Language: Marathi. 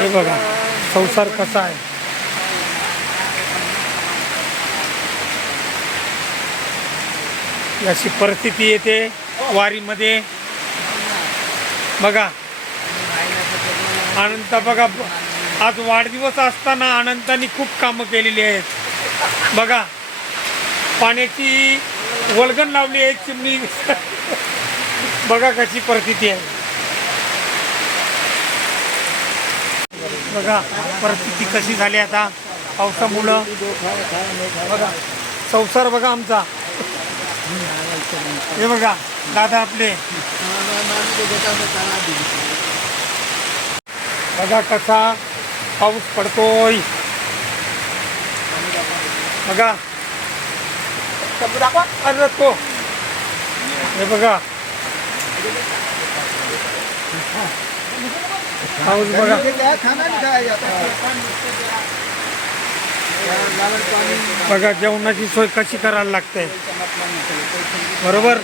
हे बघा संसार कसा आहे? अशी परिस्थिती येते वारीमध्ये. बघा अनंत बघा आज वाढदिवस असताना अनंतानी खूप कामं केलेली आहेत. बघा पाण्याची वलगण लावली आहे चिमणी. बघा कशी परिस्थिती आहे. बघा परिस्थिती कशी झाली आता? पावसामुळं. बघा संसार बघा आमचा. हे बघा दादा आपले. बघा कसा पाऊस पडतोय. बघा. अरे तो. हे बघा. पाऊस बघा. बघा जेवणाची सोय कशी करायला लागते. बरोबर?